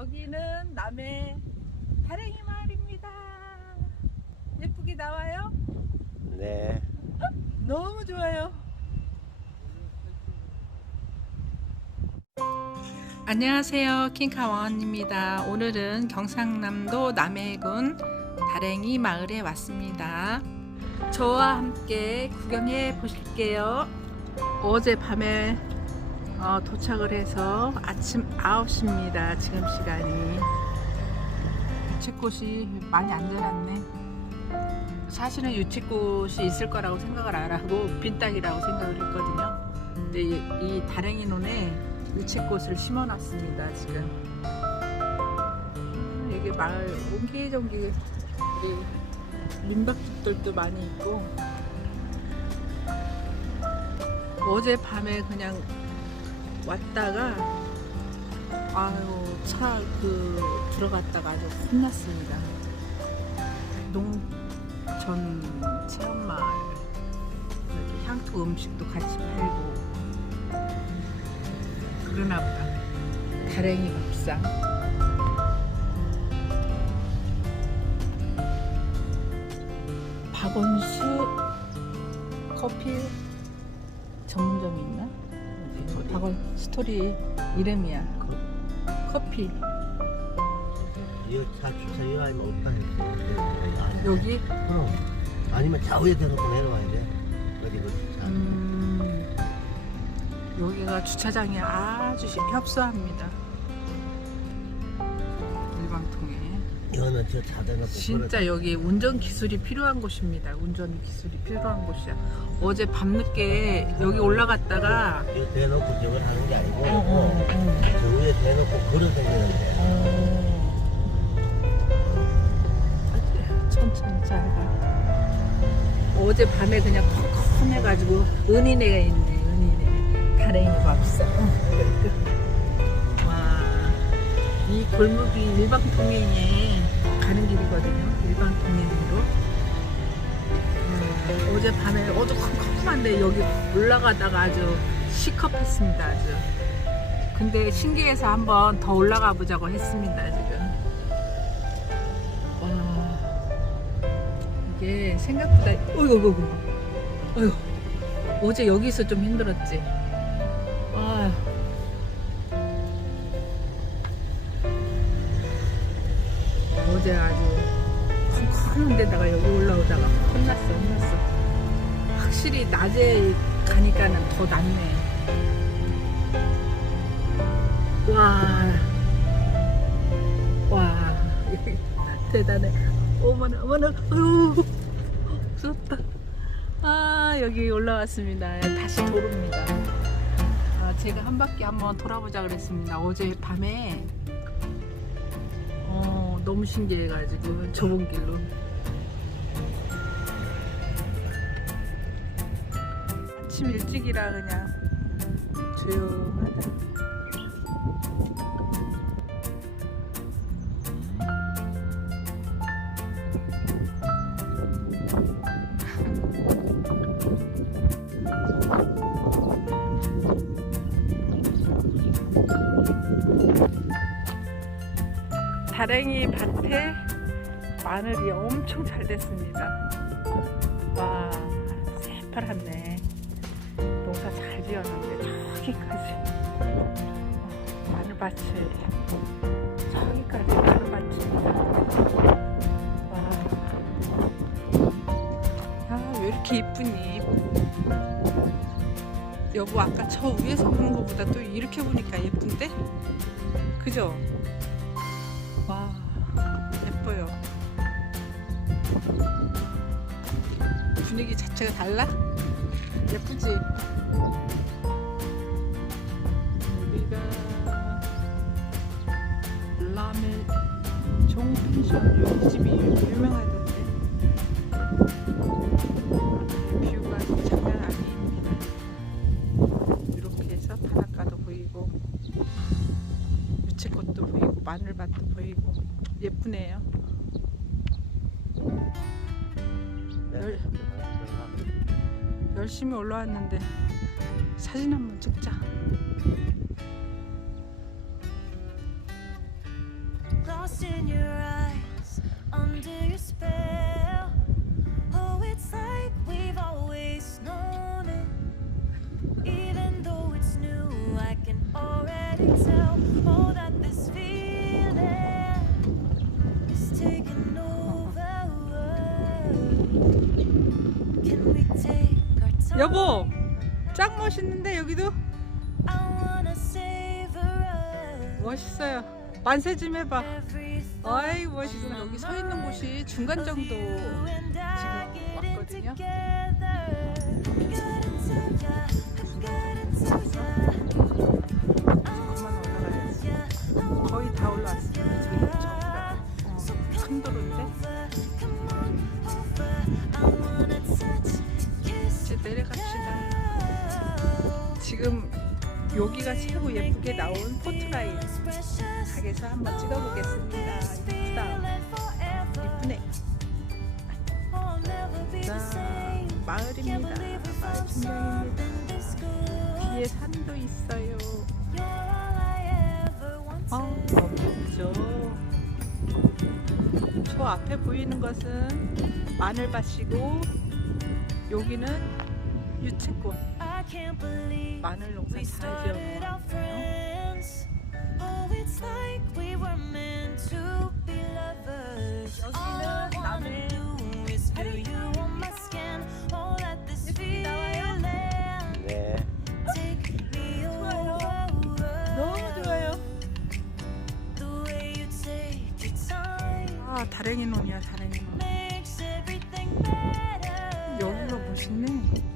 여기는 남해 다랭이 마을입니다. 예쁘게 나와요? 네. 너무 좋아요. 안녕하세요. 킹카원입니다. 오늘은 경상남도 남해군 다랭이 마을에 왔습니다. 저와 함께 구경해 보실게요. 어제 밤에 어, 도착을 해서 아침 9시입니다. 지금 시간이. 유채꽃이 많이 안 자랐네. 사실은 유채꽃이 있을 거라고 생각을 안 하고 빈 땅이라고 생각을 했거든요. 근데 이, 이 다랭이 논에 유채꽃을 심어 놨습니다. 지금 음, 여기 마을 옹기종기 이 민박집들도 많이 있고 어제 밤에 그냥 왔다가 아유 차 그 들어갔다가 아주 혼났습니다. 농전 체험마을 여기 향토 음식도 같이 팔고 그러나 보다. 다랭이 밥상. 박원수 커피 전문점이 있나? 박원 스토리 이름이야. 커피. 이거 차 주차 이거 아니면 없다 했어. 여기 그럼 아니면 좌우에 대놓고 내려와야 돼. 어디 그 주차. 음, 여기가 주차장이 아주 협소합니다. 이거는 저차 대놓고 진짜 여기 운전 기술이 필요한 곳입니다. 운전 기술이 필요한 곳이야. 어제 밤늦게 여기 올라갔다가 이거 대놓고 저걸 하는 게 아니고 어, 어, 어. 저 위에 대놓고 걸어 다니는데. 어. 천천히 잘 가. 어제 밤에 그냥 컴컴해가지고 은인애가 있네. 은인애. 다랭이 밥상. 와, 이 골목이 일방통행에 가는 길이거든요. 일방통행으로. 음, 어제 밤에 어두컴컴한데 여기 올라가다가 아주 시컵했습니다. 아주. 근데 신기해서 한번 더 올라가 보자고 했습니다 지금. 와 이게 생각보다 어이구 어이구 어이구 어제 여기서 좀 힘들었지. 어제 아주 컴컴한 데다가 여기 올라오다가 혼났어 혼났어. 확실히 낮에 가니까는 더 낫네. 와, 와, 대단해. 어머나, 어머나, 어휴, 무섭다. 아, 여기 올라왔습니다. 다시 도로입니다. 아, 제가 한 바퀴 한번 돌아보자 그랬습니다. 어제 밤에. 어, 너무 신기해가지고, 좁은 길로. 아침 일찍이라 그냥 조용하다. 다랭이 밭에 마늘이 엄청 잘 됐습니다. 와, 새파랗네. 농사 잘 지었는데 저기까지 어, 마늘밭이 저기까지 마늘밭입니다. 와, 야, 왜 이렇게 이쁘니? 여보 아까 저 위에서 보는 것보다 또 이렇게 보니까 예쁜데? 그죠? 와 예뻐요 분위기 자체가 달라? 예쁘지? 여기가 라멜 종펜션 여기 집이 유명하던데 마늘밭도 보이고 예쁘네요. 열- 열심히 올라왔는데 사진 한번 찍자. 여보, 짱 멋있는데 여기도. 멋있어요. 만세 좀 해봐. 아이 멋있어. 여기 서 있는 곳이 중간 정도 지금 왔거든요. 지금 여기가 최고 예쁘게 나온 포트라인 가게에서 한번 찍어보겠습니다. 이쁘다. 이쁘네. 자, 마을입니다. 마을 중앙입니다. 뒤에 산도 있어요. 어, 너무 예쁘죠? 저 앞에 보이는 것은 마늘밭이고 여기는 유채꽃 마늘 농사 We 잘 started out 지어보거든요. friends. Oh, it's like we were meant to be lovers. All I wanna do is feel you on my skin. Oh, let this feeling 네. take me over. 너무 좋아요. The way you take your time 아, 다랭이 논이야, 다랭이 논. makes everything better. 여기가 멋있네.